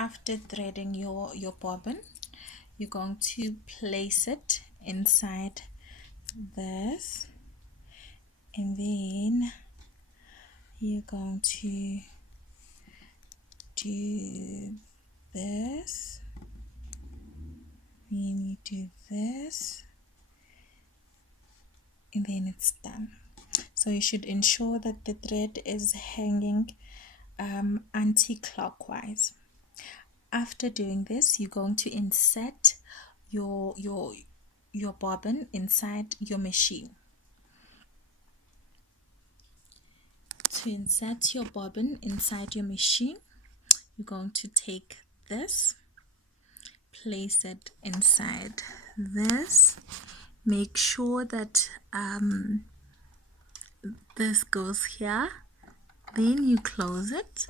After threading your bobbin, you're going to place it inside this, and then you're going to do this, then you do this, and then it's done. So you should ensure that the thread is hanging anti-clockwise. After doing this, you're going to insert your bobbin inside your machine. To insert your bobbin inside your machine, you're going to take this, place it inside this, make sure that this goes here, then you close it.